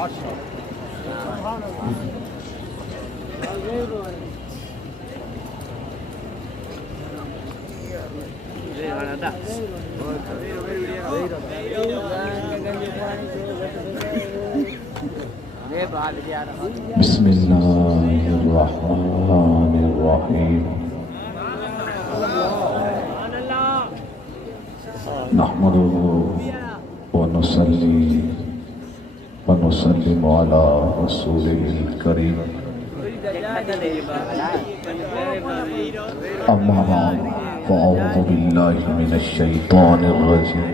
بسم اللہ الرحمن الرحیم نحمده ونصلي ونسلم على رسوله الكريم اما بعد فاعوذ بالله من الشیطان الرجیم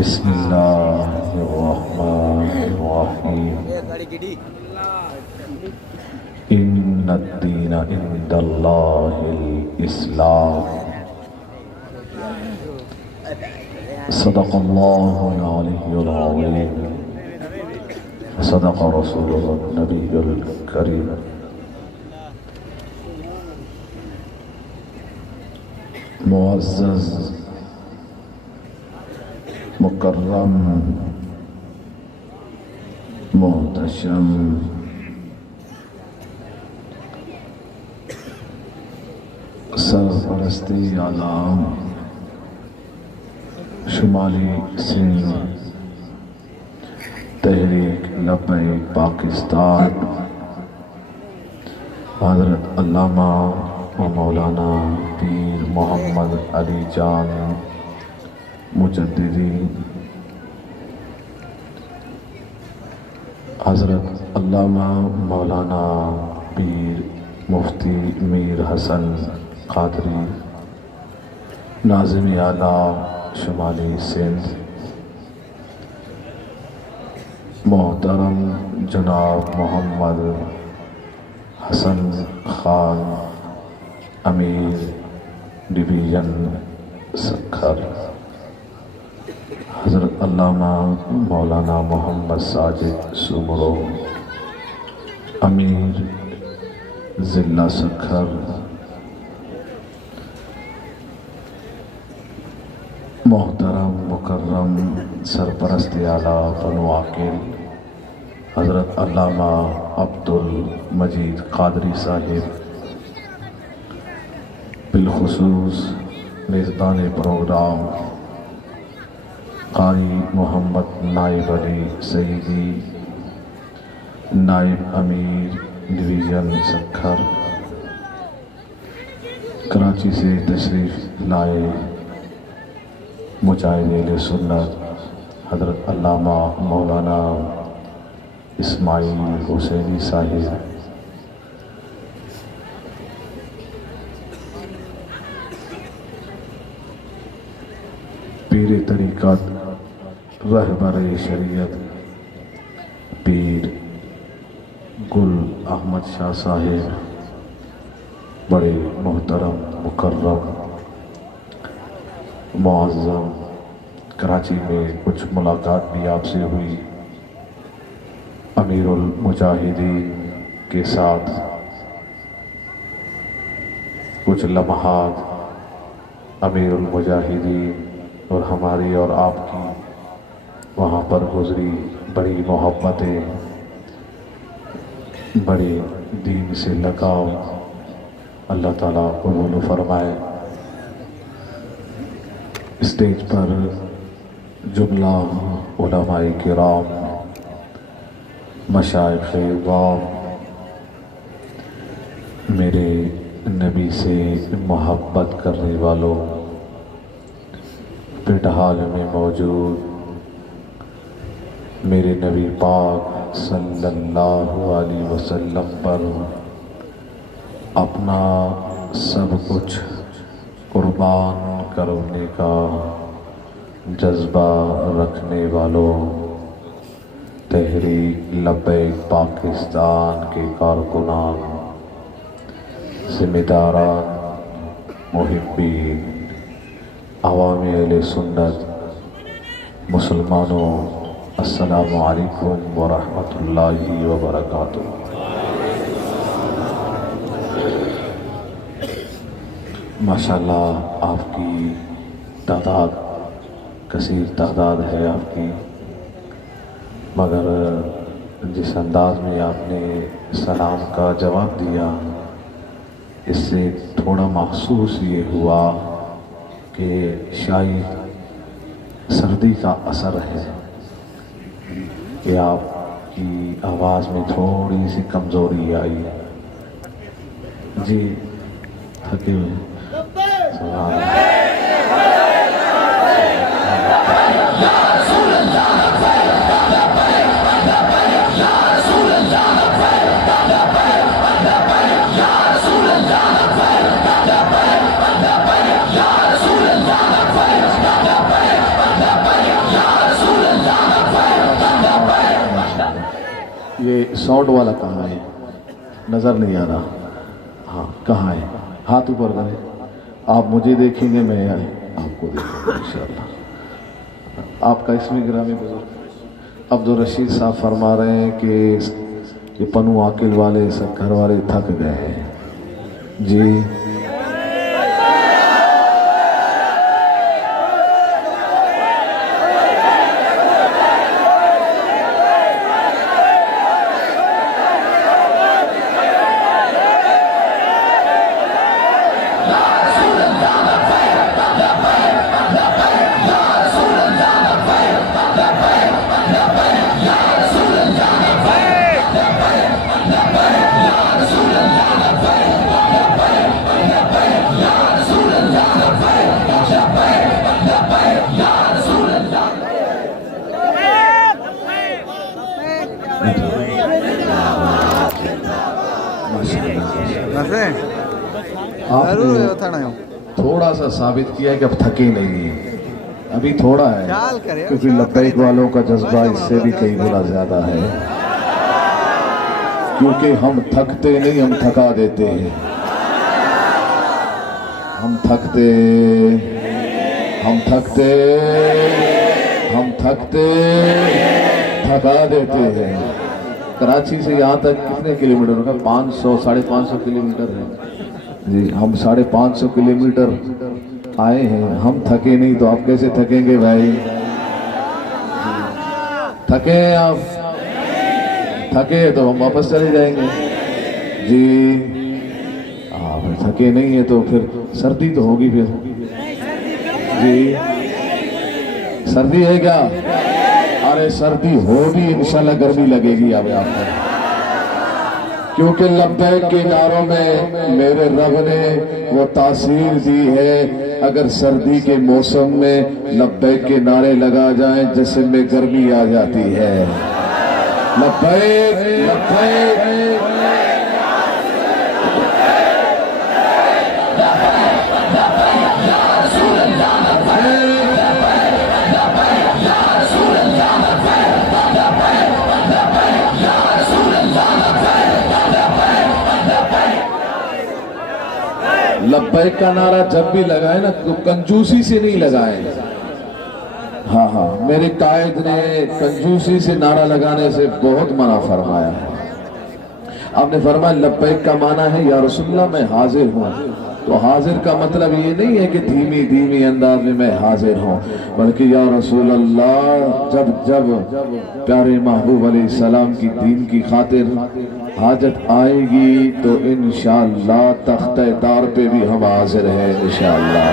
بسم اللہ الرحمن الرحیم ان الدین عند اللہ الاسلام صدق اللہ العلی العظیم صدق رسولہ النبی الکریم معزز مکرم محتشم سرپرستی اعلام شمالی سندھ تحریک لبیک پاکستان حضرت علامہ و مولانا پیر محمد علی جان مجددی، حضرت علامہ مولانا پیر مفتی میر حسن قادری ناظم اعلیٰ شمالی سندھ، محترم جناب محمد حسن خان امیر ڈویژن سکھر، حضرت علامہ مولانا محمد ساجد سمرو امیر ضلع سکھر، محترم مکرم سرپرست اعلیٰ بنو عاقل حضرت علامہ عبد المجید قادری صاحب، بالخصوص میزبان پروگرام قاری محمد نائب علی سعیدی نائب امیر ڈویژن سکھر، کراچی سے تشریف لائے مجاہد اہل سنت حضرت علامہ مولانا اسماعیل حسینی صاحب، پیر طریقت رہبر شریعت پیر گل احمد شاہ صاحب، بڑے محترم مکرم معظم، کراچی میں کچھ ملاقات بھی آپ سے ہوئی، امیر المجاہدین کے ساتھ کچھ لمحات امیر المجاہدین اور ہماری اور آپ کی وہاں پر گزری، بڑی محبتیں، بڑے دین سے لگاؤ، اللہ تعالیٰ قبول فرمائے۔ اسٹیج پر جملہ علماء کرام، مشائخ عظام، میرے نبی سے محبت کرنے والوں، پٹ حال میں موجود میرے نبی پاک صلی اللہ علیہ وسلم پر اپنا سب کچھ قربان کرنے کا جذبہ رکھنے والوں، تحریک لبیک پاکستان کے کارکنان، ذمہ داران، محبین، عوام اہل سنت، مسلمانوں، السلام علیکم ورحمۃ اللہ وبرکاتہ۔ ماشاءاللہ آپ کی تعداد کثیر تعداد ہے، آپ کی مگر جس انداز میں آپ نے سلام کا جواب دیا اس سے تھوڑا محسوس یہ ہوا کہ شاید سردی کا اثر ہے کہ آپ کی آواز میں تھوڑی سی کمزوری آئی. جی تھکے ہوئے. یہ ساؤنڈ والا کہاں ہے؟ نظر نہیں آ رہا. ہاں کہاں ہے؟ ہاتھ اوپر کریں. آپ مجھے دیکھیں گے میں آپ کو دیکھوں گا انشاءاللہ. آپ کا اسم گرامی بزرگ عبدالرشید صاحب فرما رہے ہیں کہ یہ پنو عاقل والے سب گھر والے تھک گئے ہیں. جی آپ نے تھوڑا سا ثابت کیا ہے کہ اب تھکے نہیں ہیں. ابھی تھوڑا ہے کیونکہ لبیک والوں کا جذبہ اس سے بھی کئی گنا زیادہ ہے. کیونکہ ہم تھکتے نہیں، ہم تھکا دیتے ہیں. ہم تھکتے تھکا دیتے ہیں. کراچی سے یہاں تک کتنے کلومیٹر ہوگا؟ 500 550 کلومیٹر ہے. جی ہم 550 کلومیٹر آئے ہیں. ہم تھکے نہیں تو آپ کیسے تھکیں گے بھائی؟ تھکے ہیں آپ؟ تھکے تو ہم واپس چلے جائیں گے. جی آپ تھکے نہیں ہیں تو پھر سردی تو ہوگی. پھر جی سردی ہے کیا؟ ارے سردی ہو بھی انشاءاللہ گرمی لگے گی اب آپ کو. کیونکہ لبیک کے نعروں میں میرے رب نے وہ تاثیر دی ہے. اگر سردی کے موسم میں لبیک کے نعرے لگا جائیں جسم میں گرمی آ جاتی ہے. لبیک لبیک لبیک کا نعرہ جب بھی لگائے نا تو کنجوسی سے نہیں لگائیں. ہاں میرے قائد نے کنجوسی سے نعرہ لگانے سے بہت منع فرمایا ہے. آپ نے فرمایا لبیک کا معنی ہے یا رسول اللہ میں حاضر ہوں. تو حاضر کا مطلب یہ نہیں ہے کہ دھیمی دھیمی انداز میں حاضر ہوں، بلکہ یا رسول اللہ جب پیارے محبوب علیہ السلام کی دین کی خاطر حاجت آئے گی تو انشاءاللہ تختہ دار پہ بھی ہم حاضر ہیں انشاءاللہ.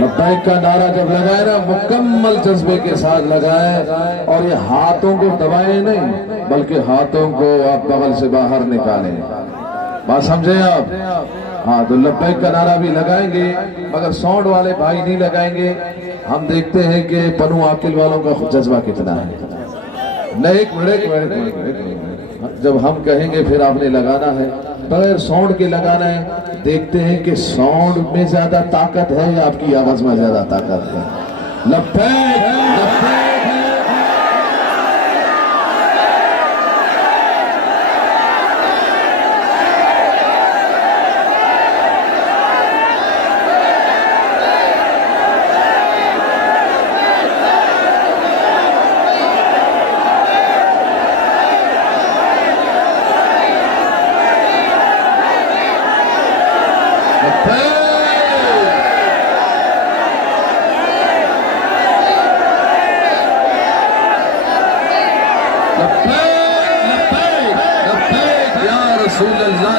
لبیک کا نعرہ جب لگائے نا مکمل جذبے کے ساتھ لگائے اور یہ ہاتھوں کو دبائیں نہیں بلکہ ہاتھوں کو آپ بغل سے باہر نکالیں. بات سمجھیں آپ؟ ہاں تو لبیک کا نعرہ بھی لگائیں گے مگر ساؤنڈ والے بھائی نہیں لگائیں گے. ہم دیکھتے ہیں کہ پنو عاقل والوں کا جذبہ کتنا ہے. نہیں ایک منٹ جب ہم کہیں گے پھر آپ نے لگانا ہے بغیر ساؤنڈ کے لگانا ہے. دیکھتے ہیں کہ ساؤنڈ میں زیادہ طاقت ہے یا آپ کی آواز میں زیادہ طاقت ہے. لبیک لبیک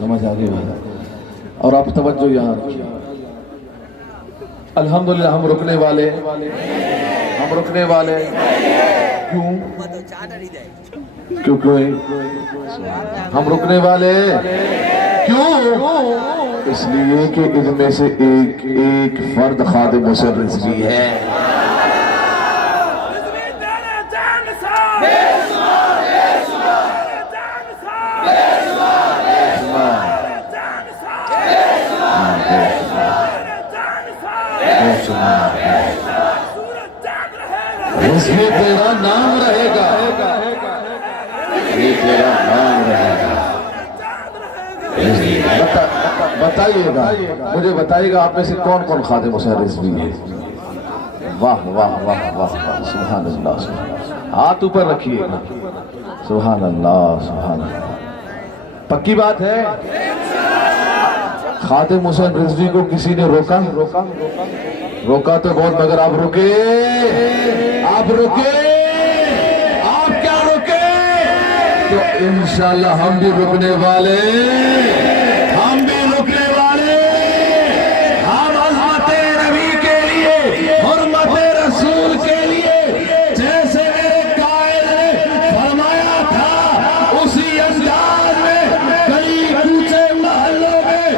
سمجھ آ گئی بات. اور آپ توجہ یہاں رکھیے. الحمدللہ ہم رکنے والے کیوں ہم رکنے والے کیوں؟ اس لیے کہ ان میں سے ایک فرد خادم حسین رضوی ہے. رضوی تیرا نام رہے گا، یہ تیرا نام رہے گا. بتائیے گا، مجھے بتائیے گا آپ میں سے کون کون خادم حسین رضوی ہے؟ واہ واہ واہ واہ واہ، سبحان اللہ. ہاتھ اوپر رکھیے گا. سبحان اللہ سبحان اللہ. پکی بات ہے. خادم حسین رضوی کو کسی نے روکا تو بہت، مگر آپ رکے. آپ کیا رکے؟ تو انشاءاللہ ہم بھی رکنے والے. ہم عظمت نبی کے لیے، حرمت رسول کے لیے، جیسے میرے قائد نے فرمایا تھا اسی انداز میں گلی کوچے محلوں میں،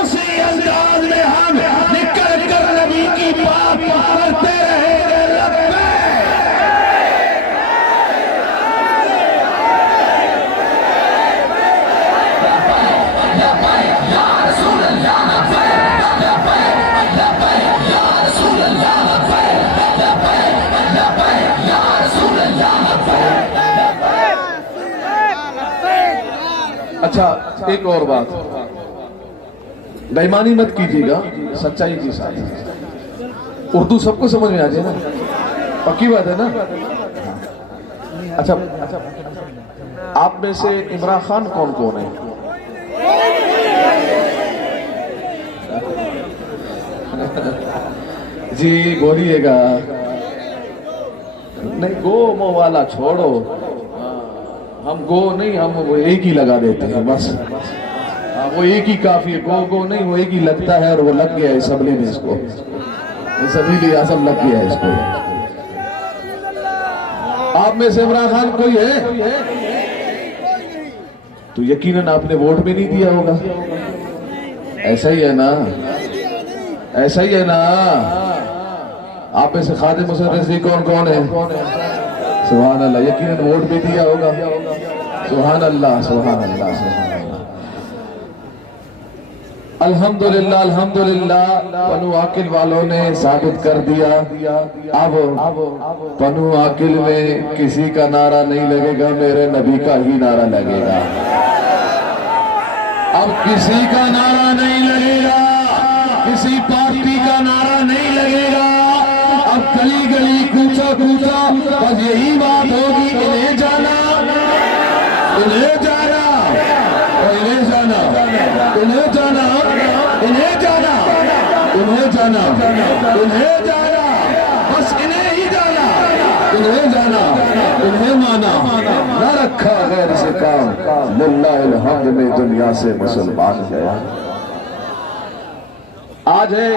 اسی انداز میں ہم نکل کر نبی کی بات کرتے رہیں گے. اچھا ایک اور بات، بےایمانی مت کیجیے گا، سچائی کے ساتھ. اردو سب کو سمجھ میں آ جائے نا، پکی بات ہے نا. اچھا آپ میں سے عمران خان کون ہے؟ جی بولیے گا. نہیں گو مو والا چھوڑو، ہم گو نہیں، ہم وہ ایک ہی لگا دیتے ہیں بس. وہ ایک ہی کافی ہے. گو نہیں، وہ ایک ہی لگتا ہے اور وہ لگ گیا ہے اسمبلی میں. اس کو اسمبلی اعظم لگ گیا ہے اس کو. آپ میں سے عمران خان کوئی ہے تو یقیناً آپ نے ووٹ بھی نہیں دیا ہوگا. ایسا ہی ہے نا؟ آپ میں سے خادم حسین رضوی کون ہے؟ سبحان اللہ. یقیناً ووٹ بھی دیا ہوگا. سبحان اللہ سبحان اللہ سبحان اللہ. الحمدللہ بنو عاقل والوں نے ثابت کر دیا. اب بنو عاقل میں کسی کا نعرہ نہیں لگے گا، میرے نبی کا ہی نعرہ لگے گا. اب کسی کا نعرہ نہیں لگے گا، کسی پارٹی کا نعرہ نہیں لگے گا. اب گلی گلی کوچا بس یہی بات ہوگی، انہیں جانا بس انہیں ہی جانا، انہیں مانا. نہ رکھا غیر سے کام، للہ الحمد میں دنیا سے مسلمان ہے. آج ہے